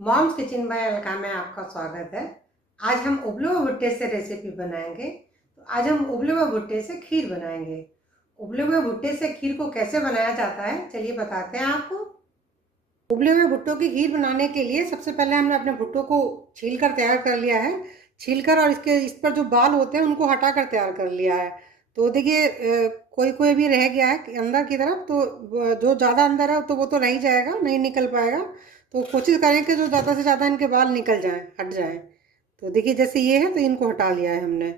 Moms kitchen bye Alka में आपका स्वागत है। आज हम उबले हुए भुट्टे से रेसिपी बनाएंगे। तो आज हम उबले हुए भुट्टे से खीर बनाएंगे। उबले हुए भुट्टे से खीर को कैसे बनाया जाता है चलिए बताते हैं आपको। उबले हुए भुट्टों की खीर बनाने के लिए सबसे पहले हमने अपने भुट्टों को छील कर तैयार कर लिया है। छील कर और इस पर जो बाल होते हैं उनको हटा कर तैयार कर लिया है। तो देखिए कोई कोई भी रह गया है अंदर की तरफ, तो जो ज़्यादा अंदर है तो वो तो रह ही जाएगा, नहीं निकल पाएगा। तो कोशिश करें कि जो ज़्यादा से ज़्यादा इनके बाल निकल जाएं, हट जाएं। तो देखिए जैसे ये है तो इनको हटा लिया है हमने।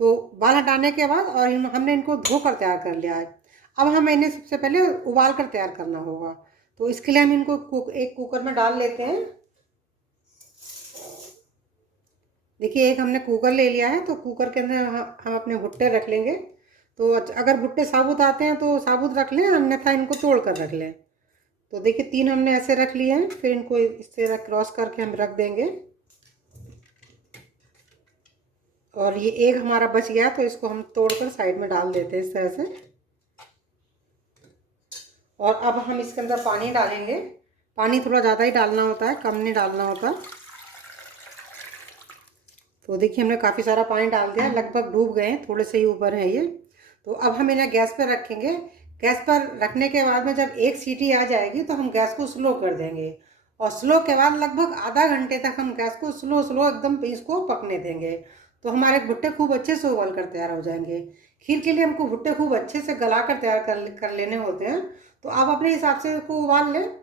तो बाल हटाने के बाद और हमने इनको धो कर तैयार कर लिया है। अब हमें इन्हें सबसे पहले उबाल कर तैयार करना होगा। तो इसके लिए हम इनको एक कुकर में डाल लेते हैं। देखिए एक हमने कुकर ले लिया है, तो कुकर के अंदर हम अपने भुट्टे रख लेंगे। तो अगर भुट्टे साबुत आते हैं तो साबुत रख लें, अन्यथा इनको तोड़ कर रख लें। तो देखिए 3 हमने ऐसे रख लिए हैं, फिर इनको इस तरह क्रॉस करके हम रख देंगे। और ये एक हमारा बच गया तो इसको हम तोड़कर साइड में डाल देते हैं इस तरह से। और अब हम इसके अंदर पानी डालेंगे। पानी थोड़ा ज़्यादा ही डालना होता है, कम नहीं डालना होता। तो देखिए हमने काफ़ी सारा पानी डाल दिया, लगभग डूब गए हैं, थोड़े से ही ऊपर है ये। तो अब हम इन्हें गैस पर रखेंगे। गैस पर रखने के बाद में जब एक सीटी आ जाएगी तो हम गैस को स्लो कर देंगे। और स्लो के बाद लगभग आधा घंटे तक हम गैस को स्लो स्लो एकदम इसको पकने देंगे। तो हमारे भुट्टे खूब अच्छे से उबल कर तैयार हो जाएंगे। खीर के लिए हमको भुट्टे खूब अच्छे से गला कर तैयार कर लेने होते हैं। तो आप अपने हिसाब से इसको उबाल लें।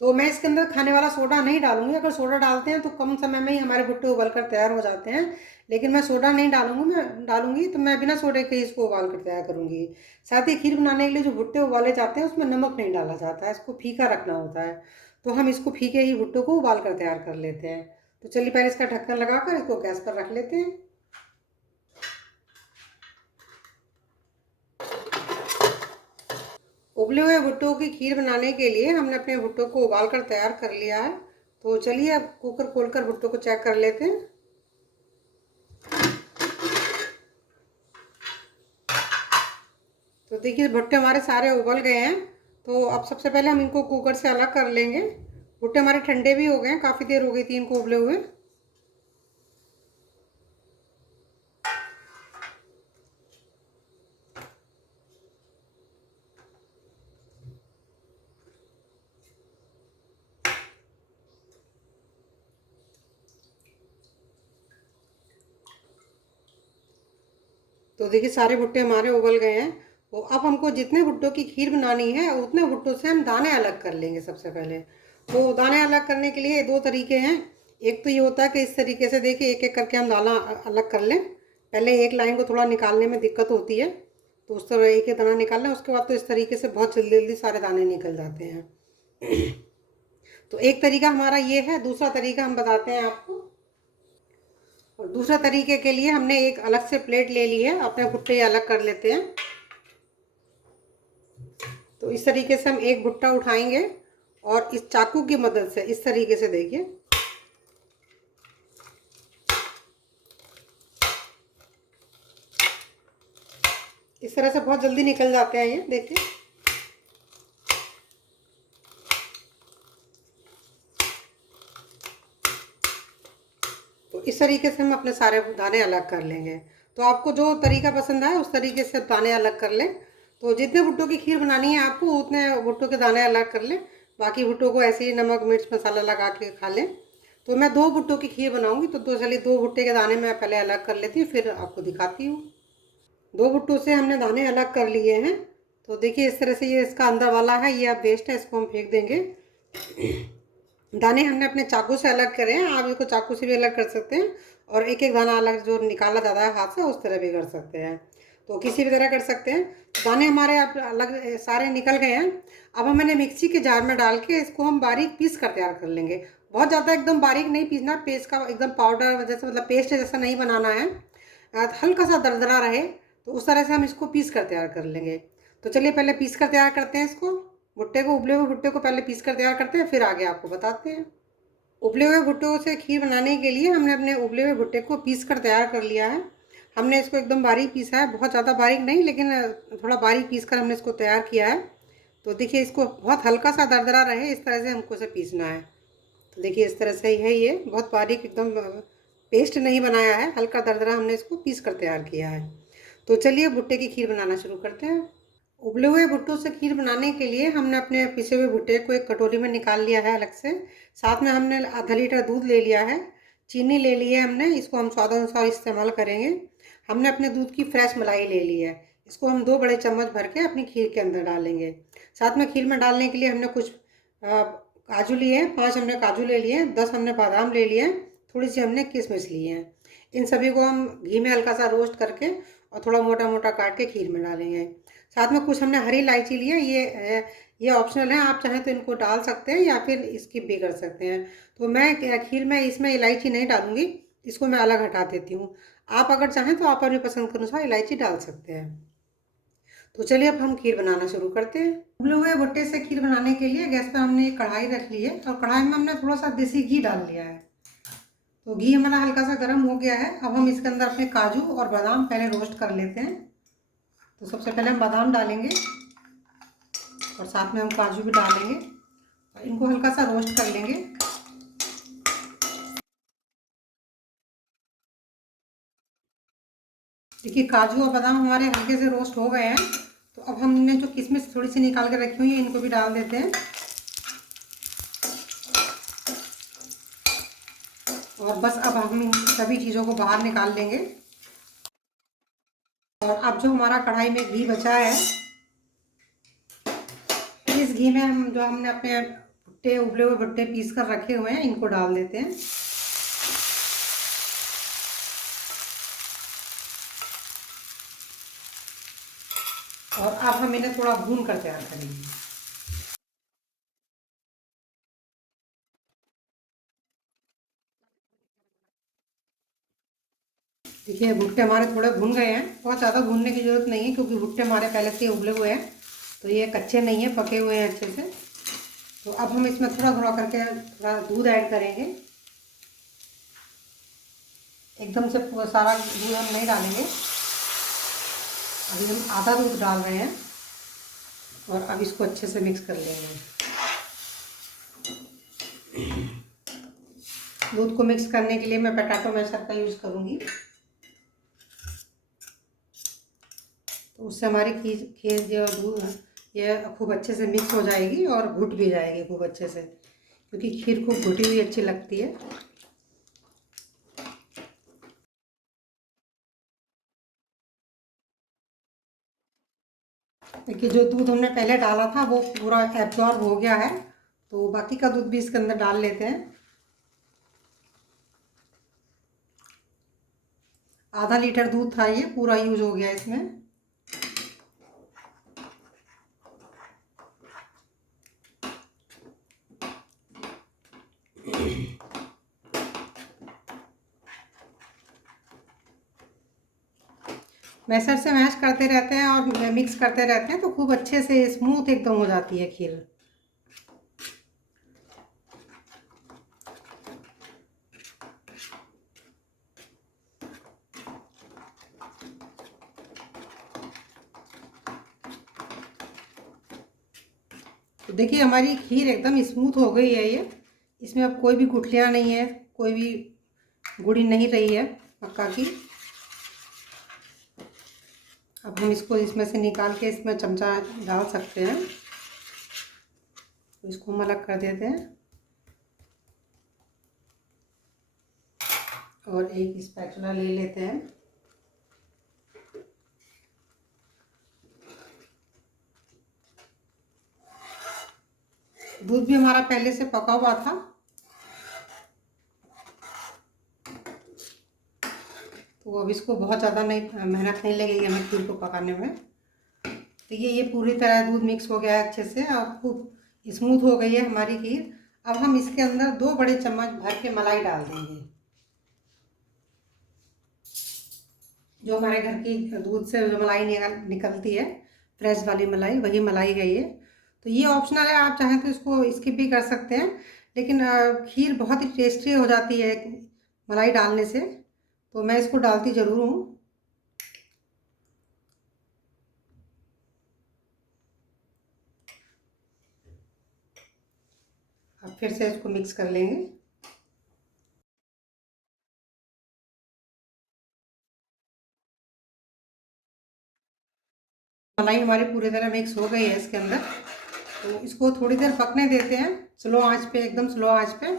तो मैं इसके अंदर खाने वाला सोडा नहीं डालूंगी। अगर सोडा डालते हैं तो कम समय में ही हमारे भुट्टे उबल कर तैयार हो जाते हैं। लेकिन मैं सोडा नहीं डालूंगी, मैं डालूंगी तो मैं बिना सोडे के इसको उबाल कर तैयार करूंगी। साथ ही खीर बनाने के लिए जो भुट्टे उबाले जाते हैं उसमें नमक नहीं डाला जाता है, इसको फीका रखना होता है। तो हम इसको फीके ही भुट्टों को उबाल कर तैयार कर लेते हैं। तो चलिए पहले इसका ढक्कन लगाकर इसको गैस पर रख लेते हैं। उबले हुए भुट्टों की खीर बनाने के लिए हमने अपने भुट्टों को उबाल कर तैयार कर लिया है। तो चलिए अब कुकर खोलकर भुट्टों को चेक कर लेते हैं। तो देखिए भुट्टे हमारे सारे उबल गए हैं। तो अब सबसे पहले हम इनको कुकर से अलग कर लेंगे। भुट्टे हमारे ठंडे भी हो गए हैं, काफ़ी देर हो गई थी इनको उबले हुए। तो देखिए सारे भुट्टे हमारे उबल गए हैं। तो अब हमको जितने भुट्टों की खीर बनानी है उतने भुट्टों से हम दाने अलग कर लेंगे सबसे पहले। तो दाने अलग करने के लिए दो तरीके हैं। एक तो ये होता है कि इस तरीके से देखिए एक एक करके हम दाना अलग कर लें। पहले एक लाइन को थोड़ा निकालने में दिक्कत होती है, तो उस तरह एक एक दाना निकाल लें। उसके बाद तो इस तरीके से बहुत जल्दी जल्दी सारे दाने निकल जाते हैं। तो एक तरीका हमारा ये है। दूसरा तरीका हम बताते हैं आपको। और दूसरा तरीके के लिए हमने एक अलग से प्लेट ले ली है, अपने भुट्टे अलग कर लेते हैं। तो इस तरीके से हम एक भुट्टा उठाएंगे और इस चाकू की मदद से इस तरीके से देखिए इस तरह से बहुत जल्दी निकल जाते हैं ये देखिए। तो इस तरीके से हम अपने सारे दाने अलग कर लेंगे। तो आपको जो तरीका पसंद आए उस तरीके से दाने अलग कर लें। तो जितने भुट्टों की खीर बनानी है आपको उतने भुट्टों के दाने अलग कर लें। बाकी भुट्टों को ऐसे ही नमक मिर्च मसाला लगा के खा लें। तो मैं 2 भुट्टों की खीर बनाऊंगी, तो चलिए 2 भुट्टे के दाने मैं पहले अलग कर लेती हूँ, फिर आपको दिखाती हूँ। 2 भुट्टों से हमने दाने अलग कर लिए हैं। तो देखिए इस तरह से ये इसका अंदर वाला है, ये अब वेस्ट है, इसको हम फेंक देंगे। दाने हमने अपने चाकू से अलग करे हैं, आप इसको चाकू से भी अलग कर सकते हैं। और एक एक दाना अलग जो निकाला जाता है हाथ से उस तरह भी कर सकते हैं। तो किसी भी तरह कर सकते हैं। दाने हमारे अब अलग सारे निकल गए हैं। अब हम इन्हें मिक्सी के जार में डाल के इसको हम बारीक पीस कर तैयार कर लेंगे। बहुत ज़्यादा एकदम बारीक नहीं पीसना, पेस्ट का एकदम पाउडर जैसे मतलब पेस्ट जैसा नहीं बनाना है। हल्का सा दरदरा रहे तो उस तरह से हम इसको पीस कर तैयार कर लेंगे। तो चलिए पहले पीस कर तैयार करते हैं इसको। भुट्टे को उबले हुए भुट्टे को पहले पीस कर तैयार करते हैं, फिर आगे आपको बताते हैं। उबले हुए भुट्टों से खीर बनाने के लिए हमने अपने उबले हुए भुट्टे को पीस कर तैयार कर लिया है। हमने इसको एकदम बारीक पीसा है, बहुत ज़्यादा बारीक नहीं, लेकिन थोड़ा बारीक पीस कर हमने इसको तैयार किया है। तो देखिए इसको बहुत हल्का सा दरदरा रहे इस तरह से हमको इसे पीसना है। तो देखिए इस तरह से ही है, ये बहुत बारीक एकदम पेस्ट नहीं बनाया है, हल्का दरदरा हमने इसको पीस कर तैयार किया है। तो चलिए भुट्टे की खीर बनाना शुरू करते हैं। उबले हुए भुट्टों से खीर बनाने के लिए हमने अपने पिसे हुए भुट्टे को एक कटोरी में निकाल लिया है अलग से। साथ में हमने आधा लीटर दूध ले लिया है, चीनी ले ली है हमने, इसको हम स्वादानुसार इस्तेमाल करेंगे। हमने अपने दूध की फ्रेश मलाई ले ली है, इसको हम 2 बड़े चम्मच भर के अपनी खीर के अंदर डालेंगे। साथ में खीर में डालने के लिए हमने कुछ काजू लिए हैं, 5 हमने काजू ले लिए हैं, 10 हमने बादाम ले लिए हैं, थोड़ी सी हमने किशमिश लिए हैं। इन सभी को हम घी में हल्का सा रोस्ट करके और थोड़ा मोटा मोटा काट के खीर में डालेंगे। साथ में कुछ हमने हरी इलायची ली है, ये ऑप्शनल है, आप चाहें तो इनको डाल सकते हैं या फिर स्किप भी कर सकते हैं। तो मैं खीर में इसमें इलायची नहीं डालूंगी, इसको मैं अलग हटा देती हूँ। आप अगर चाहें तो आप अपनी पसंद के अनुसार इलायची डाल सकते हैं। तो चलिए अब हम खीर बनाना शुरू करते हैं। उबले हुए भुट्टे से खीर बनाने के लिए गैस पर हमने एक कढ़ाई रख ली है और कढ़ाई में हमने थोड़ा सा देसी घी डाल लिया है। तो घी हमारा हल्का सा गर्म हो गया है। अब हम इसके अंदर अपने काजू और बादाम पहले रोस्ट कर लेते हैं। तो सबसे पहले हम बादाम डालेंगे और साथ में हम काजू भी डालेंगे और इनको हल्का सा रोस्ट कर लेंगे। देखिए काजू और बादाम हमारे हल्के से रोस्ट हो गए हैं। तो अब हमने जो किशमिश थोड़ी सी निकाल के रखी हुई है, इनको भी डाल देते हैं और बस अब हम इन सभी चीज़ों को बाहर निकाल लेंगे। और अब जो हमारा कढ़ाई में घी बचा है, इस घी में हम जो हमने अपने भुट्टे उबले हुए भुट्टे पीस कर रखे हुए हैं, इनको डाल देते हैं। और अब हम इन्हें थोड़ा भून कर तैयार करेंगे। देखिए भुट्टे हमारे थोड़े भुन गए हैं, बहुत ज़्यादा भूनने की ज़रूरत नहीं है क्योंकि भुट्टे हमारे पहले से उबले हुए हैं, तो ये कच्चे नहीं हैं, पके हुए हैं अच्छे से। तो अब हम इसमें थोड़ा थोड़ा करके थोड़ा दूध ऐड करेंगे। एकदम से पूरा सारा दूध हम नहीं डालेंगे, अभी हम आधा दूध डाल रहे हैं और अब इसको अच्छे से मिक्स कर लेंगे। दूध को मिक्स करने के लिए मैं पोटैटो मैशर का यूज़ करूँगी, तो उससे हमारी खीर जो दूध ये खूब अच्छे से मिक्स हो जाएगी और घुट भी जाएगी खूब अच्छे से, क्योंकि खीर खूब घुटी हुई अच्छी लगती है। देखिए जो दूध हमने पहले डाला था वो पूरा एब्जॉर्ब हो गया है, तो बाकी का दूध भी इसके अंदर डाल लेते हैं। आधा लीटर दूध था, ये पूरा यूज हो गया इसमें। मैशर से मैश करते रहते हैं और मिक्स करते रहते हैं तो खूब अच्छे से स्मूथ एकदम हो जाती है खीर। तो देखिए हमारी खीर एकदम स्मूथ हो गई है ये, इसमें अब कोई भी गुठलियाँ नहीं है, कोई भी गुड़ी नहीं रही है मक्का की। अब हम इसको इसमें से निकाल के इसमें चमचा डाल सकते हैं, तो इसको हम अलग कर देते हैं और एक स्पैचुला ले लेते हैं। दूध भी हमारा पहले से पका हुआ था, तो अब इसको बहुत ज़्यादा नहीं मेहनत नहीं लगेगी हमें खीर को पकाने में। तो ये पूरी तरह दूध मिक्स हो गया है अच्छे से और खूब स्मूथ हो गई है हमारी खीर। अब हम इसके अंदर 2 बड़े चम्मच भर के मलाई डाल देंगे। जो हमारे घर की दूध से जो मलाई निकलती है, फ्रेश वाली मलाई, वही मलाई है ये। तो ये ऑप्शनल है, आप चाहें तो इसको स्किप भी कर सकते हैं, लेकिन खीर बहुत ही टेस्टी हो जाती है मलाई डालने से, तो मैं इसको डालती ज़रूर हूँ। अब फिर से इसको मिक्स कर लेंगे। मलाई हमारी पूरी तरह मिक्स हो गई है इसके अंदर, तो इसको थोड़ी देर पकने देते हैं स्लो आंच पे, एकदम स्लो आंच पे।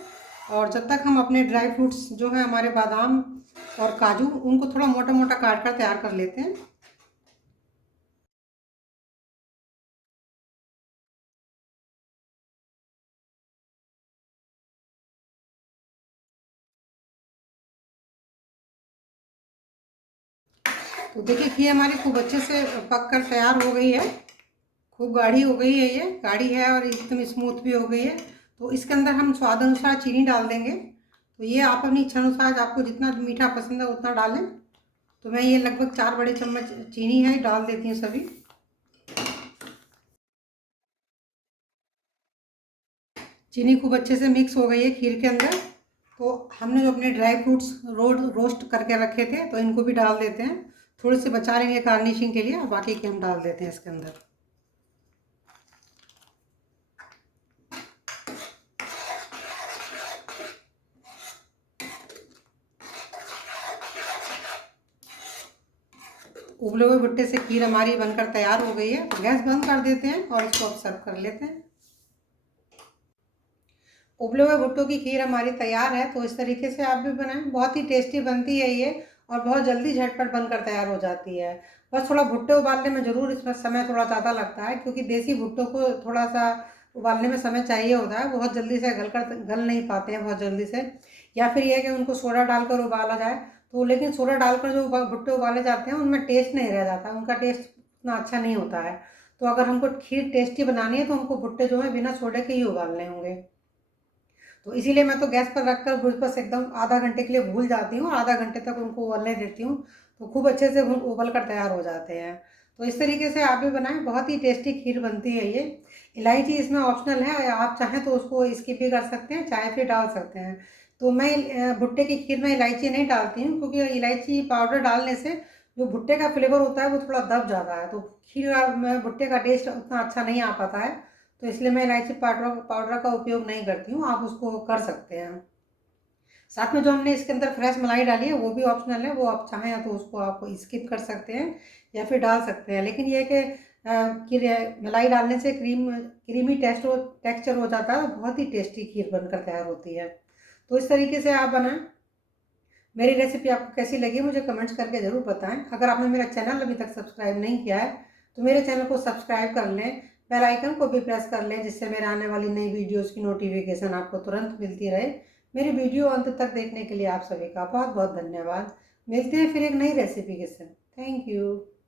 और जब तक हम अपने ड्राई फ्रूट्स जो है हमारे बादाम और काजू, उनको थोड़ा मोटा मोटा काट कर तैयार कर लेते हैं। तो देखिए खीर हमारी खूब अच्छे से पक कर तैयार हो गई है, खूब गाढ़ी हो गई है, ये गाढ़ी है और एकदम स्मूथ भी हो गई है। तो इसके अंदर हम स्वाद अनुसार चीनी डाल देंगे। तो ये आप अपनी इच्छा अनुसार आपको जितना मीठा पसंद है उतना डालें। तो मैं ये लगभग 4 बड़े चम्मच चीनी है डाल देती हूँ सभी। चीनी खूब अच्छे से मिक्स हो गई है खीर के अंदर। तो हमने जो अपने ड्राई फ्रूट्स रोस्ट करके रखे थे, तो इनको भी डाल देते हैं। थोड़े से बचा लेंगे गार्निशिंग के लिए, और बाकी के हम डाल देते हैं इसके अंदर। उबले हुए भुट्टे से खीर हमारी बनकर तैयार हो गई है। तो गैस बंद कर देते हैं और इसको अब सर्व कर लेते हैं। उबले हुए भुट्टों की खीर हमारी तैयार है। तो इस तरीके से आप भी बनाएं, बहुत ही टेस्टी बनती है ये, और बहुत जल्दी झटपट बनकर तैयार हो जाती है। बस थोड़ा भुट्टे उबालने में ज़रूर इसमें समय थोड़ा ज़्यादा लगता है, क्योंकि देसी भुट्टों को थोड़ा सा उबालने में समय चाहिए होता है, बहुत जल्दी से गल नहीं पाते हैं बहुत जल्दी से। या फिर यह है कि उनको सोडा डालकर उबाला जाए, तो लेकिन सोडा डालकर जो भुट्टे उबाले जाते हैं उनमें टेस्ट नहीं रह जाता, उनका टेस्ट उतना अच्छा नहीं होता है। तो अगर हमको खीर टेस्टी बनानी है तो हमको भुट्टे जो है बिना सोडे के ही उबालने होंगे। तो इसीलिए मैं तो गैस पर रखकर बस एकदम आधा घंटे के लिए भूल जाती हूँ, आधा घंटे तक उनको उबलने देती हूँ। तो खूब अच्छे से उबल कर तैयार हो जाते हैं। तो इस तरीके से आप भी बनाएं, बहुत ही टेस्टी खीर बनती है ये। इलायची इसमें ऑप्शनल है, आप चाहें तो उसको स्किप भी कर सकते हैं, चाहे फिर डाल सकते हैं। तो मैं भुट्टे की खीर में इलायची नहीं डालती हूँ, क्योंकि इलायची पाउडर डालने से जो भुट्टे का फ्लेवर होता है वो थोड़ा दब जाता है, तो खीर में भुट्टे का टेस्ट उतना अच्छा नहीं आ पाता है। तो इसलिए मैं इलायची पाउडर पाउडर का उपयोग नहीं करती हूँ, आप उसको कर सकते हैं। साथ में जो हमने इसके अंदर फ्रेश मलाई डाली है वो भी ऑप्शनल है, वो आप चाहें तो उसको आप स्किप कर सकते हैं या फिर डाल सकते हैं। लेकिन ये है कि मलाई डालने से क्रीमी टेक्सचर हो जाता है, बहुत ही टेस्टी खीर बनकर तैयार होती है। तो इस तरीके से आप बनाएं। मेरी रेसिपी आपको कैसी लगी मुझे कमेंट्स करके ज़रूर बताएं। अगर आपने मेरा चैनल अभी तक सब्सक्राइब नहीं किया है तो मेरे चैनल को सब्सक्राइब कर लें, बेल आइकन को भी प्रेस कर लें, जिससे मेरे आने वाली नई वीडियोस की नोटिफिकेशन आपको तुरंत मिलती रहे। मेरी वीडियो अंत तक देखने के लिए आप सभी का बहुत बहुत धन्यवाद। मिलते हैं फिर एक नई रेसिपी के साथ। Thank you.